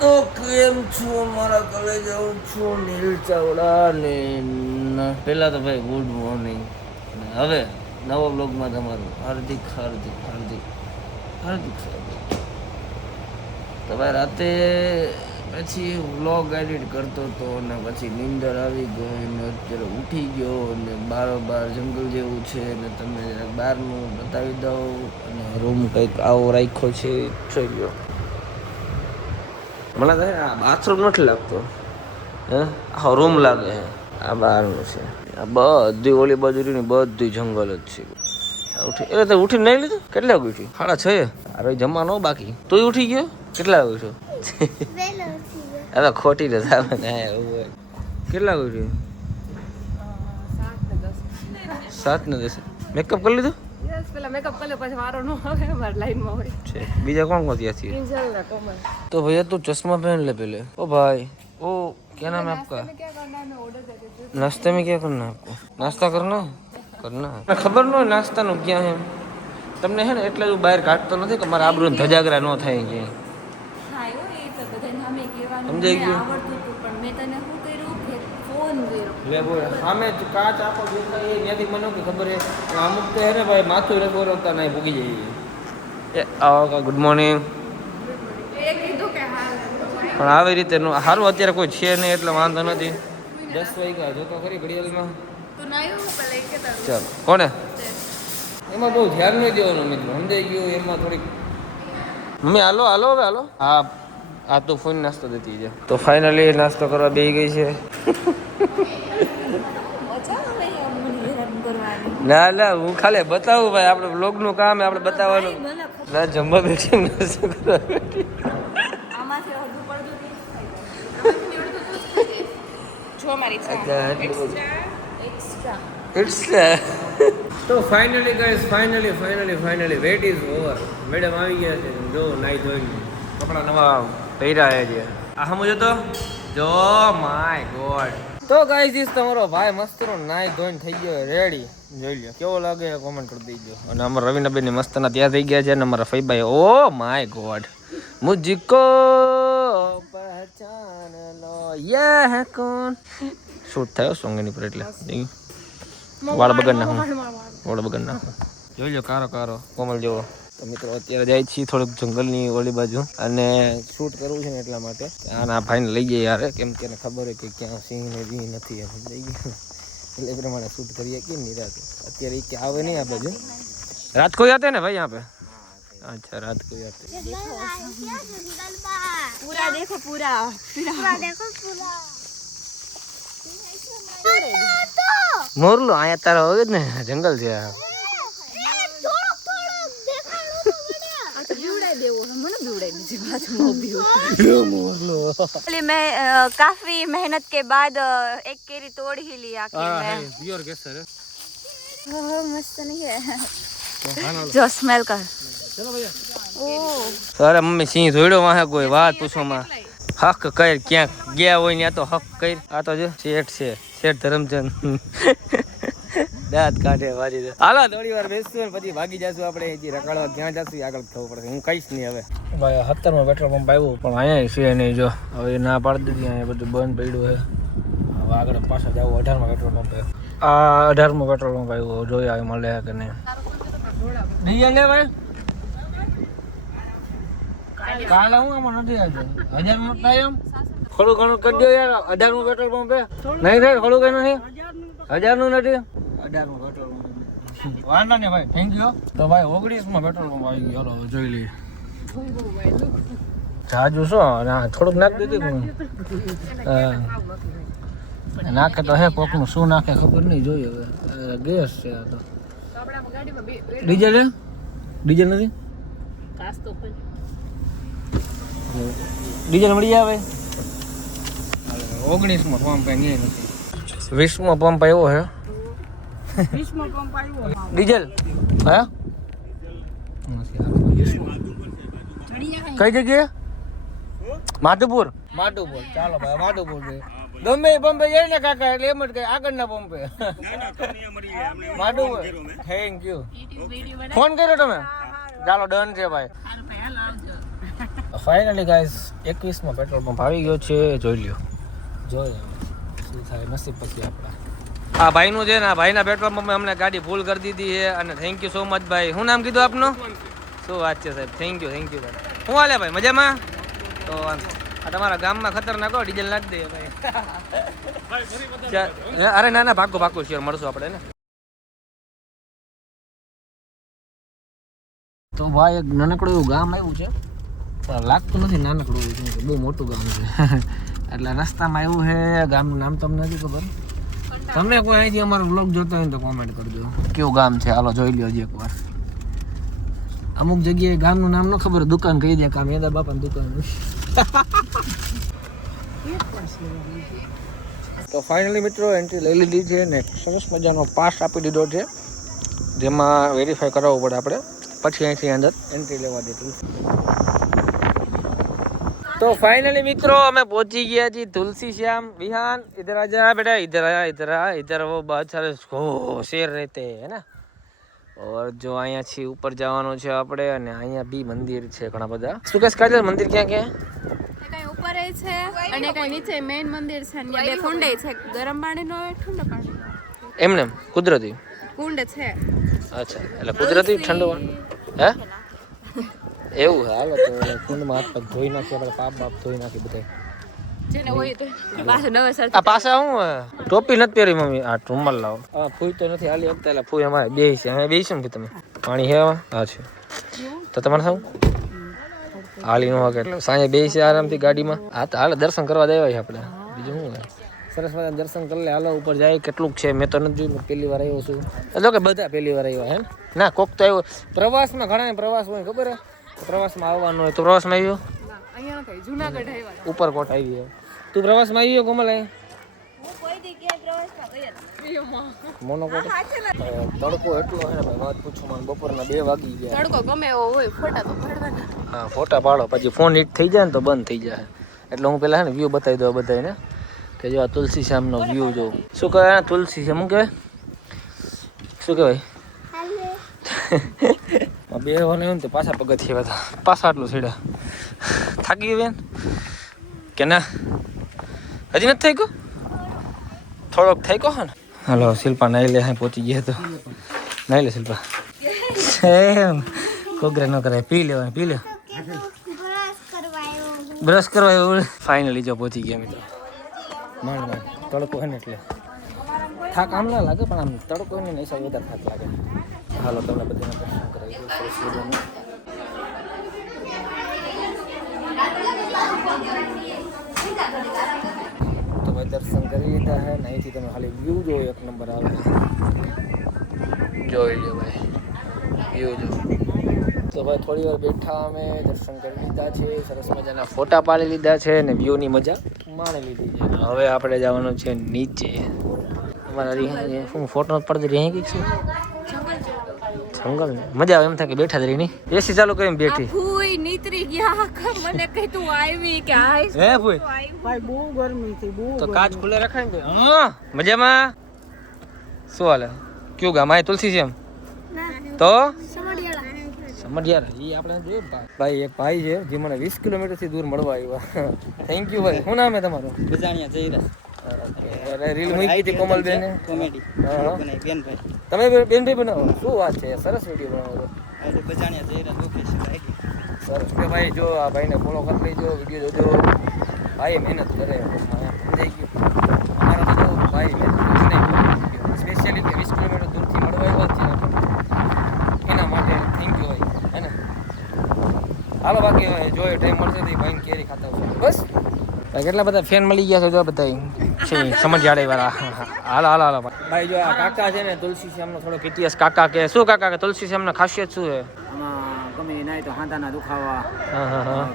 તો કેમ છો મારા કોલેજ આવું છું નીલ ચાવડા ને પહેલા તો ભાઈ ગુડ મોર્નિંગ. હવે નવા બ્લોગમાં તમારું હાર્દિક હાર્દિક હાર્દિક હાર્દિક સ્વાગત. તો ભાઈ રાતે પછી વ્લોગ એડિટ કરતો હતો ને પછી નીંદર આવી ગઈ ને અત્યારે ઉઠી ગયો ને બારોબાર જંગલ જેવું છે ને તમને બહારનું બતાવી દઉં અને રૂમ કંઈક આવો રાખ્યો છે જોઈ ગયો. મને તો આ બાથરૂમ નથી લાગતો, હે આ રૂમ લાગે છે. આ બહારનું છે. આ બધી ઓલી બાજુની બધી જંગલ જ છે. ઉઠી એટલે તે ઉઠી નહીં લીધું? કેટલા વાગે ઉઠી? 6:30. અરે જમવાનો બાકી તું ઉઠી ગયો? કેટલા વાગે ઉઠ્યો? હવે ખોટી ને સામે ને એવું. કેટલા વાગે ઉઠ્યો? 7:10. મેકઅપ કરી લીધું? પેલા મેકઅપ કરે પછી મારો નો આવે માર લાઈન માં હોય છે. બીજા કોણ કોણ ત્યાં છે? इंजल ना कोमल तो भैया तू चश्मा पहन ले पहले. ओ भाई ओ क्या नाम है आपका? क्या करना है मैं ऑर्डर दे देती नाश्ते में क्या करना है आपको? नाश्ता करना है? करना है. खबर न હોય નાસ્તાનું ક્યાં હે તમને હે ને એટલે જ બહાર કાઢતો નથી કે મારા આબરૂ ધજાગરા ન થાય કે હા એ તો બધા નામે કહેવાનું સમજાઈ ગયું? આવડતું હતું પણ મેં તને શું કર્યું કે ફોન કર્યો લે બોલ સામે જ કાચ આપો દેતા એ ત્યાંથી મને કે ખબર હે અમુક તો હે ને ભાઈ માથું રગોરવતા નહીં ભૂગી જાય. એ આવો ગુડ મોર્નિંગ. એ કીધું કે હા પણ આવી રીતે સારું અત્યારે કોઈ છે નહીં એટલે વાંધો નથી. 10 વાગ્યા જો તો ખરી ઘડિયાળમાં. તું નાયો પેલા કે તારું ચાલ કોને એમાં બહુ ધ્યાન નહીં દેવાનું મિત્રો, સમજાઈ ગયું? એમાં થોડીક મમ્મી હાલો હાલો હવે હાલો. હા આ તો ફોન નાસ્તો દેતી છે. તો ફાઇનલી નાસ્તો કરવા બેસી ગઈ છે. મજા આવે મને હેરાન કરવાની. ના ના હું ખાલી બતાવું ભાઈ, આપણે બ્લોગનું કામ આપણે બતાવવાનું. ના જમવા બેઠી નાસ્તો કરવા બેઠી. આમાંથી અડધું પડધું આમાંથી અડધું તું જ ખાજે. જો મારી એક્સ્ટ્રા ઇટ્સ તો finally guys finally wait is over. Madam આવી ગયા છે. જો નાઈ ધોઈને કપડા નવા પહેર્યા છે. આ સમજો તો જો માય ગોડ. તો ગાઈસ ઇસ તમારો ભાઈ મસ્તનો નાઈ ધોઈને થઈ ગયો રેડી. જોઈ લો કેવો લાગે કોમેન્ટ કરી દેજો. અને અમારા રવિનાબેન ની મસ્તના ત્યાં થઈ ગયા છે અને અમારા ફઈભાઈ ઓ માય ગોડ મુझको पहचान लो ये है कौन. શૂટ થયો સોંગ એની પર એટલે વાળ બગડ નાખું. જોઈ લો કારો કારો કોમલ જેવો. તો મિત્રો અત્યારે જાય છીએ થોડુંક જંગલની ઓલી બાજુ અને શૂટ કરવું છે ને એટલા માટે આના ભાઈને લઈ જઈએ યાર, કેમ કે એને ખબર હોય કે ક્યાં સિંહ ને બી નથી એમ લઈ ગયું એટલે એ પ્રમાણે શૂટ કરીએ કે નહીં રાતે. અત્યારે એ કે આવે નહીં આ બાજુ. रात को आते हैं ना भाई यहाँ पे? अच्छा रात को आते हैं. पूरा देखो पूरा देखो पूरा મોરલો અહીંયા તારા હોય જ ને જંગલ છે. मैं काफी मेहनत के बाद एक केरी तोड़ ही ली आखिर में. प्योर केसर है. मस्त नहीं है जो स्मेल कर. चलो भैया. अरे मम्मी सिंह જોડ્યો વાહે કોઈ વાત પૂછોમાં હક કર ક્યાં ગયા હોય ને તો હક કર. આ તો જો શેઠ છે શેઠ ધરમચંદ દાંત કાઢે વારી દે. હાલો થોડી વાર બેસશું ને પછી ભાગી જશું આપણે. હજી રખડવા ક્યાં જશું આગળ ખબર પડશે. હું કહીશ નહીં હવે. ભાઈ 17માં પેટ્રોલ પંપ આવ્યું પણ અહીંયા છે નહીં. જો હવે ના પાડી દીધી અહીંયા બધું બંધ પડ્યું છે. હવે આગળ પાછા જવું 18માં પેટ્રોલ પંપ. આ 18માં પેટ્રોલ પંપ આવ્યું. જોઈએ આવે મળે કે નહીં. ડીઝલ ને ભાઈ કાલે હું આમાં નથી આવતો. 1000 થાય એમ થોડું ઘણું કરી દો યાર. 18માં પેટ્રોલ પંપ નહીં થાય થોડું કઈ નથી. 1000નું નથી 18માં પેટ્રોલ પંપ. વાંધો નહીં ભાઈ થેન્ક યુ. તો ભાઈ 19માં પેટ્રોલ પંપ આવી ગયો. હાલો જોઈ લઈએ. જાજુ શું ના થોડુંક નાખી દીધું નાખે તો હે કોકનું શું નાખે ખબર નહીં. જોઈએ હવે ગેસ છે આ તો. ડીઝલ હે ડીઝલ નથી ડીઝલ મળી આવે. 19માં પંપ કઈ નથી. 20માં પંપ આવ્યો હે. 20માં પંપ આવ્યો ડીઝલ હે કઈ જગ્યાએ? માધુપુર. ચાલો ભાઈ માધુપુર ગમે એ પંપે જાય ને કાકા એટલે એમ જ કઈ આગળના પંપે માધુપુર. Thank you. ફોન કર્યો તમે? ચાલો ડન છે ભાઈ. ફાઇનલી ગાઈસ 21માં પેટ્રોલ પંપ આવી ગયો છે. જોઈ લ્યો, જોઈએ શું થાય નસીબ પછી આપણા. આ ભાઈનું છે ને, આ ભાઈના પેટ્રોલ પંપે અમને ગાડી ફૂલ કરી દીધી છે અને થેન્ક યુ સો મચ ભાઈ. શું નામ કીધું આપનું? શું વાત છે સાહેબ, થેન્ક યુ ભાઈ. શું હાલે ભાઈ, મજામાં? તો આ તમારા ગામમાં ખતરનાક હો, ડીઝલ નાખી દે ભાઈ. અરે ના ના, પાક્કો શ્યોર મળશું આપણે ને. તો ભાઈ એક નાનકડું એવું ગામ આવ્યું છે, લાગતું નથી નાનકડું એવું છે, બહુ મોટું ગામ છે. એટલે રસ્તામાં આવ્યું છે, ગામનું નામ તમને નથી ખબર. તમે કોઈ અહીંથી અમારો વ્લોગ જોતો હોય તો કોમેન્ટ કરજો કેવું ગામ છે. હાલો જોઈ લ્યો હજી એકવાર. અમુક જગ્યાએ ગામનું નામ ન ખબર, દુકાન કહી દે કામ એદા બાપાની દુકાન. તો ફાઇનલી મિત્રો એન્ટ્રી લઈ લીધી છે ને સરસ મજાનો પાસ આપી દીધો છે, જેમાં વેરીફાઈ કરાવવું પડે આપણે, પછી અહીંથી અંદર એન્ટ્રી લેવા દીધું. તો ફાઇનલી મિત્રો અમે પહોંચી ગયા છીએ તુલસી શ્યામ વિહાન. इधर आ जा बेटा, इधर वो बहुत सारे शेर रहते हैं ना. और जो અહીંયા છે ઉપર જવાનું છે આપણે, અને અહીંયા બી મંદિર છે ઘણા બધા. શું કહેશ કાજલ, મંદિર ક્યાં ક્યાં? કઈ ઉપર છે અને કઈ નીચે મેઇન મંદિર છે ને બે કુંડ છે, ગરમ પાણીનો હોય ઠંડો પાણીનો. એમને કુદરતી કુંડ છે. અચ્છા, એટલે કુદરતી ઠંડો હે એવું? હાલો તો કુંડમાં હાથ પગ ધોઈ નાખીએ આપણે, પાપ બાપ ધોઈ નાખી બધા જેને હોય તો પાછો નવો સર. આ પાછા હું ટોપી નથી પહેરી મમ્મી, આ રૂમાલ લાવો. હા ફૂઈ તો નથી હાલી શકતા, એટલે ફૂઈ અમારે બે છે. અમે બે છે ને તમે પાણી હે હા છે તો તમારે શું હાલી ન હોય એટલે સાંજે બે છે આરામથી ગાડીમાં. હા તો હાલ દર્શન કરવા દેવાય છે આપણે, બીજું શું હોય. સરસ મજા દર્શન કરી લે. હાલો ઉપર જાય. કેટલુંક છે મેં તો નથી જોયું, પહેલી વાર આવ્યો છું. એટલે કે બધા પહેલી વાર આવ્યા હે ના, કોક તો આવ્યો પ્રવાસમાં. ઘણા પ્રવાસ હોય ખબર હે, પ્રવાસમાં આવવાનું હોય તો પ્રવાસમાં આવ્યો. અહીંયા કઈ જૂનાગઢ આવ્યા ઉપરકોટ આવી ગયો. તું પ્રવાસમાં આવી ગયો કોમલ? અહીં મોનોકોટ તડકો એટલો હે ને ભાઈ, વાત પૂછો માં. બપોરના 2 વાગી ગયા. તડકો ગમે એવો હોય, ફોટા તો પાડવાના. હા ફોટા પાડો, પછી ફોન હીટ થઈ જાય ને તો બંધ થઈ જાય. એટલે હું પેલા હે ને વ્યૂ બતાવી દઉં બધાને કે જો આ તુલસી શ્યામનો વ્યૂ જો. શું કહેવાય તુલસી શ્યામ શું કહેવાય? શું કહેવાય? બે વાર ને તો પાછા પગથિયા હતા, પાછા આટલું સીડા. થાકી ગયું કે ના? હજી નથી થઈ ગયો? થોડોક થઈ ગયો ને. હાલો શિલ્પા નાઈ લે, પહોંચી ગયા તો નાઈ લે શિલ્પા. એમ કોગરે ન કરાય, પી લેવાય, પી લે. બ્રશ કરવા એવું. ફાઇનલી જો પહોંચી ગયા મિત્રો. માંડ તડકો હોય ને એટલે થાક આમ ના લાગે, પણ આમ તડકો હોય ને હિસાબ વધારે થાક લાગે. હાલો તમને બધાને દર્શન કરાવી દઉં સરસ મજાનું. તો ભાઈ દર્શન કરી લીધા હે ને, અહીંથી તમે ખાલી વ્યૂ જો એક નંબર આવે. જોઈ લો ભાઈ વ્યૂ જો. તો ભાઈ થોડી વાર બેઠા, અમે દર્શન કરી લીધા છે, સરસ મજાના ફોટા પાડી લીધા છે ને વ્યૂની મજા માણી લીધી છે. હવે આપણે જવાનું છે નીચે. અમારા હું ફોટો પડતી રહી કંઈક શું જંગલ મજા આવે એમ થાય કે બેઠા જ રહી નહીં. એસી ચાલુ કરીને બેઠી. ફૂઈ નીતરી ગયા, મને કઈ તું આવી કે આઈ? હે ફૂઈ ભાઈ બહુ ગરમી થઈ, બહુ. તો કાચ ખુલ્લે રખાય ને. હા મજામાં. શું હાલે? કયું ગામ? આ તુલસી છે એમ તો સમઢિયાળા. એ આપણે જોઈએ ભાઈ. એક ભાઈ છે જે મને 20 કિલોમીટરથી દૂર મળવા આવ્યા. થેન્ક યુ ભાઈ. શું નામ છે તમારું? બજાણિયા જયરાજ. રીલ મૂકી હતી કોમલબેન કોમેડી. હા બેનભાઈ. તમે બેનભાઈ બનાવો? શું વાત છે, સરસ વિડીયો બનાવો છો. Bajaniya Jayraj official ID. સરસ કે ભાઈ જો આ ભાઈને ફોલો કરી લેજો, વિડીયો જોજો. ભાઈ મહેનત કરે સમજાઈ ગયું. અમારા તો ભાઈ મહેનત સ્પેશિયલી 20 કિલોમીટર દૂરથી મળવા આવ્યા છે એના માટે થેન્ક યુ ભાઈ હે ને. હાલો બાકી જો ટાઈમ મળશે તો ભાઈને કેરી ખાતા હોય બસ. કેટલા બધા ફેન મળી ગયા છે જો બધા છે સમઢિયાળા વાળા. હાલો હાલો હાલો ભાઈ. જો આ કાકા છે ને તુલસી શ્યામનો થોડોક ઇતિહાસ. કાકા કે શું? કાકા કે તુલસી શ્યામના ખાસિયત શું છે? ગમે નાય તો હાંધાના દુખાવા,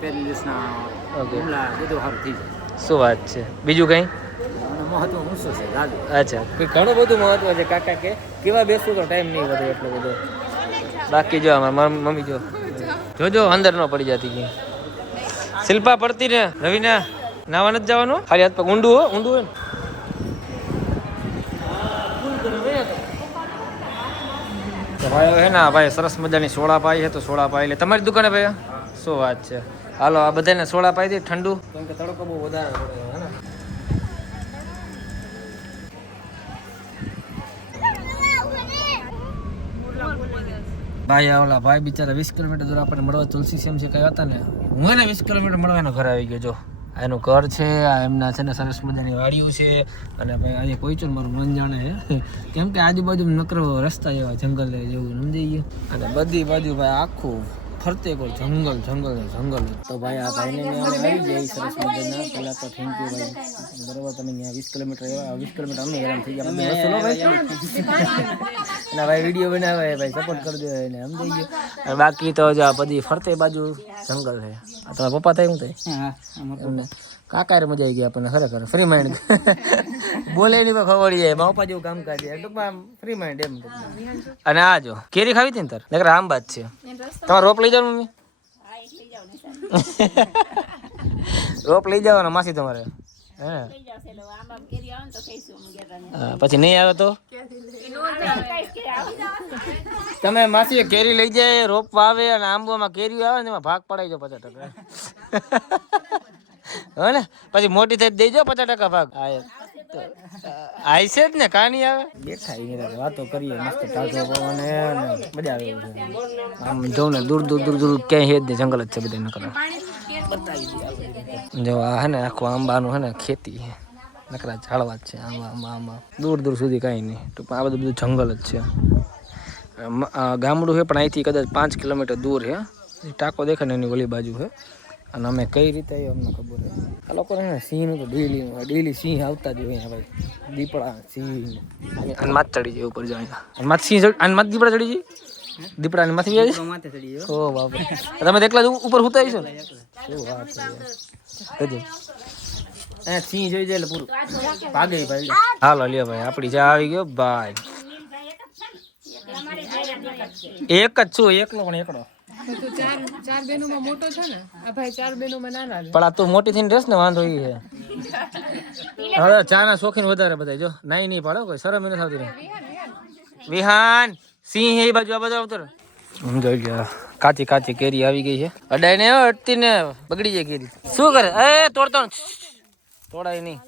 પેરાલિસિસના ઓકે હુમલા બધું સારું થઈ જાય. શું વાત છે? બીજું કંઈ મહત્વ ઊંચું છે દાદુ. અચ્છા ઘણું બધું મહત્વ છે. કાકા કે કેવા બેસવું તો ટાઈમ નહીં વધે એટલો બધો. બાકી જો અમારા મમ્મી જો જોજો અંદર ન પડી જતી ગઈ. શિલ્પા પડતી ને રવિના નાવા નથી જવાનું, ખાલી હાથ પગ ઊંડું હો, ઊંડું હોય ને. ભાઈ હે ને ભાઈ સરસ મજાની સોડા પાઈ છે તો સોડા પાઈ લે. તમારી દુકાને ભાઈ શું વાત છે? હાલો આ બધાને સોડા પાઈ દે ઠંડુ, કેમ કે તડકો બહુ વધારે પડે હે ને. ભાઈ ઓલા ભાઈ બિચારા 20 કિલોમીટર દૂર આપણને મળવા તુલસી સેમ છે કઈ હતા ને, હું એને 20 કિલોમીટર મળવા એનો ઘર આવી ગયો. જો આ એનું ઘર છે, આ એમના છે ને સરસ મજાની વાડીઓ છે. અને ભાઈ આજે પહોંચ્યો મારું મન જાણે કેમ કે આજુબાજુ નકરો રસ્તા જેવા જંગલ જેવું સમજી ગયું. અને બધી બાજુ ભાઈ આખું ફરતે કોઈ જંગલ જંગલ જંગલ. તો ભાઈ આ ભાઈને આવી જાય સરસ મજાના. પહેલાં તો થેન્ક યુ ભાઈ, બરાબર તમે ત્યાં 20 કિલોમીટર આવ્યા. 20 કિલોમીટર અમે હેરાન થઈ ગયા ભાઈ. ના ભાઈ વિડીયો બનાવે ભાઈ, સપોર્ટ કરજો એને સમજી ગયો. અને બાકી તો જો આ બધી ફરતે બાજુ જંગલ છે. આ તમારા પપ્પા થાય શું થાય એમને કાકા મજા આવી ગઈ આપણને ખરેખર. ફ્રી માઇન્ડ બોલે નહીં પણ ખવડી જાય. માપા જેવું કામકાજ છે ટૂંકમાં, ફ્રી માઇન્ડ એમ. અને આ જો કેરી ખાવી હતી ને તાર નકર આંબા જ છે. તમારે રોપ લઈ જાવ મમ્મી? રોપ લઈ જવાનો માસી તમારે. હે પછી નહીં આવે તો તમે માસી કેરી લઈ જાય, રોપ વાવે અને આંબોમાં કેરી આવે ને એમાં ભાગ પડાઈ જાવ 50%. હે ને પછી મોટી થઈ દેજો 50% ભાગ. આઈ છે જ ને કાની આવે. બેઠા વાતો કરીએ મસ્ત તાજો પવન અને મજા આવે. આમ જોઉં ને દૂર દૂર દૂર દૂર ક્યાંય હેજ નહીં, જંગલ જ છે બધા નકરા. જો આ હે ને આખું આંબાનું હે ને ખેતી છે, નકરા ઝાડવા જ છે આંબા આંબા દૂર દૂર સુધી કાંઈ નહીં. ટૂંકમાં આ બધું જંગલ જ છે. ગામડું છે પણ અહીંથી કદાચ 5 કિલોમીટર દૂર છે. ટાંકો દેખાય ને એની ઓલી બાજુ છે. અને અમે કઈ રીતે આવ્યો અમને ખબર છે. આ લોકોને ને સિંહનું તો ડેલી સિંહ આવતા જ હોય ભાઈ. દીપડા સિંહ અને માથ ચડી જાય ઉપર જાય. માથ સિંહ અને માથ દીપડા ચડી જાય. દીપડા ને માથે આવી માથે ચડી જાય. ઓ બાપરે તમે એકલા જ ઉપર સુતા આવીશો ને. શું વાત છે. સિંહ જોઈ જાય એટલે પૂરું ભાગે ભાઈ. હાલો લ્યો ભાઈ આપડી ચા આવી ગયો ભાઈ. એક જ છું, એકલો પણ એકડો. ચાર બેનોમાં મોટો છે ને આ ભાઈ, 4 બેનોમાં નાના છે. પણ આ તું મોટી થઈને ડ્રેસ ને વાંધો ઈ છે. હવે ચા ના શોખીન વધારે બધા. જો નાઈ નહીં પાડો કોઈ, શરમ નથી આવતી. વિહાન સિંહ એ બાજુ આ બધા ઉતર. જોઈ લો કાચી કાચી કેરી આવી ગઈ છે. અડાય ને અટતી ને બગડી જાય કેરી. શું કરે એ તોડતો તોડાય નહીં.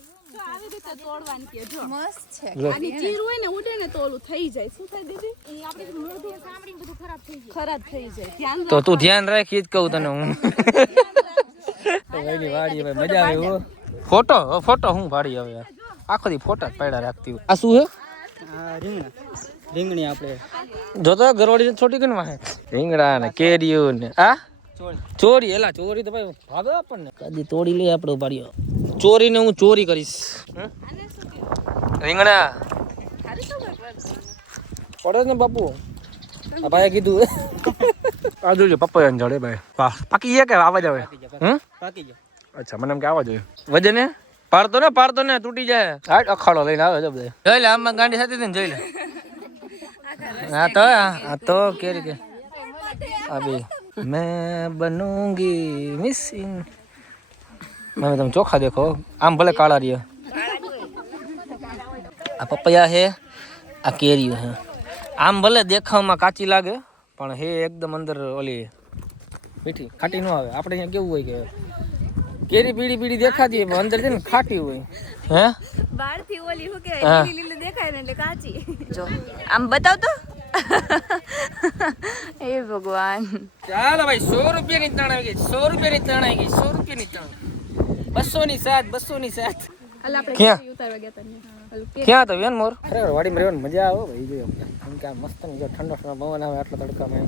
તોડવાની કે જો મસ્ત છે. આની ચીર હોય ને ઉડે ને તો ઓલું થઈ જાય. શું થાય દીદી? એ આપણે મોઢું સાંભળીને બધું ખરાબ થઈ જાય. ધ્યાન તો તું ધ્યાન રાખ, ઈ જ કહું તને હું. ભાઈ વાડી ભાઈ મજા આવે હો. ફોટો હું પાડી હવે આખો દી ફોટા જ પાડ્યા રાખતી હોય. આ શું હે? રીંગણી આપણે જોતો ગરવાડી છોટી કને વાહે રીંગણા ને કેરીઓ ને આ ચોરી. એલા ચોરી તો ભાઈ ભાવે આપણને. કદી તોડી લઈ આપણે પાડ્યો. ચોરી ને હું ચોરી કરીશ. રીંગણા પડે ને બાપુ. આ ભાઈ કીધું આ જોજો પપ્પા જડે ભાઈ. વાહ પાકી ગયા કે આવા જ આવે? પાકી ગયો. અચ્છા મને એમ કે આવા જોઈએ. વજને પાડતો ને તૂટી જાય. હાટ અખાડો લઈને આવે છે બધા. જોઈ લે આમાં ગાંડી સાથે ને જોઈ લે. હા તો કેરી કે અભી मैं बनूंगी मिसिंग. मम्मी तुम चोखा देखो, आम भले काला रही है. आ पपैया है, आ केरी है. आम भले देखा में काची लागे पण हे एकदम अंदर ओली मीठी खाटी नो आवे. આપણે અહીંયા કેવું હોય કે કેરી પીડી પીડી દેખાતી હોય અંદર છે ને ખાટી હોય. હે બહાર થી ઓલી હું કે લીલી લીલી દેખાય ને એટલે કાચી. જો આમ બતાવ તો. એ ભગવાન. ચાલો ભાઈ 100 રૂપિયાની ત્રણ આવી ગઈ. 100 રૂપિયાની ત્રણ આવી ગઈ. 100 રૂપિયાની ત્રણ. 200 ની 7, 200 ની 7. અલ આપણે કેરી ઉતારવા ગયા તા. ક્યાં તો વેન મોર ખરેખર વાડીમાં રહેવાની મજા આવે ભાઈ. જો કેમ કે આ મસ્ત જો ઠંડો ઠંડો પવન આવે આટલા તડકામાં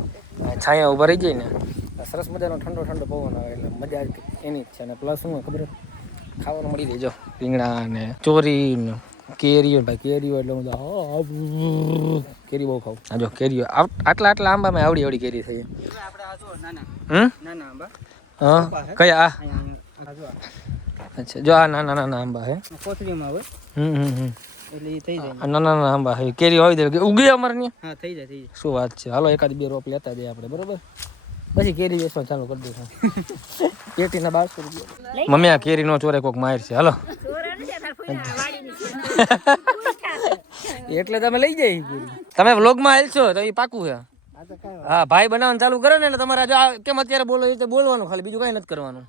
છાયા ઉભા રહી જાય ને સરસ મજાનો ઠંડો ઠંડો પવન આવે એટલે મજા એની જ છે. અને પ્લસ શું ખબર ખાવાનું મળી જાય. જો રીંગણા ને ચોરી ને કેરીઓ ભાઈ. કેરીઓ એટલે મજા કેરી બહુ ખાવ. હા જો કેરીઓ આટલા આંબામાં આવડી કેરી થઈ. હા કયા આ? અચ્છા જો આ નાના આંબા હે કોથળીમાં આવે. એટલે ઈ થઈ જાય. નાના આંબા હે કેરી હોય દે ઉગી અમારે ને. હા થઈ જાય. શું વાત છે. હાલો એકાદ બે રોપ લેતા જઈએ આપણે બરોબર. પછી કેરી વેચવા ચાલુ કરી દઈશું. પેટીના 1200 રૂપિયા. મમ્મી આ કેરી નો ચોરે કોક માર છે. હાલો એટલે તમે લઈ જાય. તમે વ્લોગમાં હાલશો તો એ પાકું છે. હા ભાઈ બનાવવાનું ચાલુ કરે ને એટલે તમારે જો કેમ અત્યારે બોલો એ રીતે બોલવાનું, ખાલી બીજું કઈ નથી કરવાનું.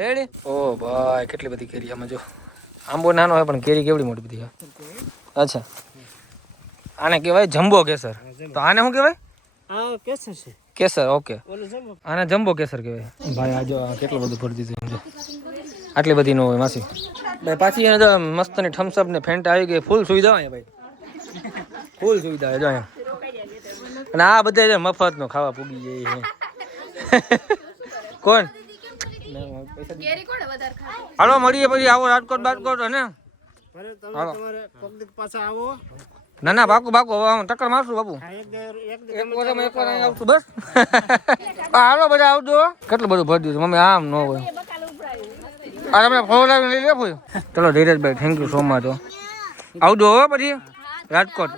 રેડી? ઓ ભાઈ કેટલી બધી કેરી આમાં જો. આંબો નાનો હોય પણ કેરી કેવડી મોટી બધી. અચ્છા, આને કહેવાય જમ્બો કેસર. તો આને શું કહેવાય? કેસર છે. કેસર, ઓકે. આને જમ્બો કેસર કહેવાય. ભાઈ આ જો કેટલું બધું ભરી દીધું સમજો. આટલી બધી ન હોય માસી. ભાઈ પાછી એને મસ્તની થમ્સઅપ ને ફેન્ટા આવી ગઈ. ફૂલ સુવિધા હોય ભાઈ, ફૂલ સુવિધા જો અહીંયા. અને આ બધા મફત નો ખાવા પૂગી જાય છે. કોણ? હાલો મળીએ પછી. આવો રાજકોટ બાજકોટ અને ના ના બાકુ બાકુ હવે ટક્કર મારશું બાપુ. એક વાર આવશું બસ. હાલો બધા આવજો. કેટલું બધું ભરી દીધું મમ્મી, આમ ન હોય. આ તમને ફોન લઈ લે. ચલો Dhirajbhai, thank you so much. આવજો પછી રાજકોટ.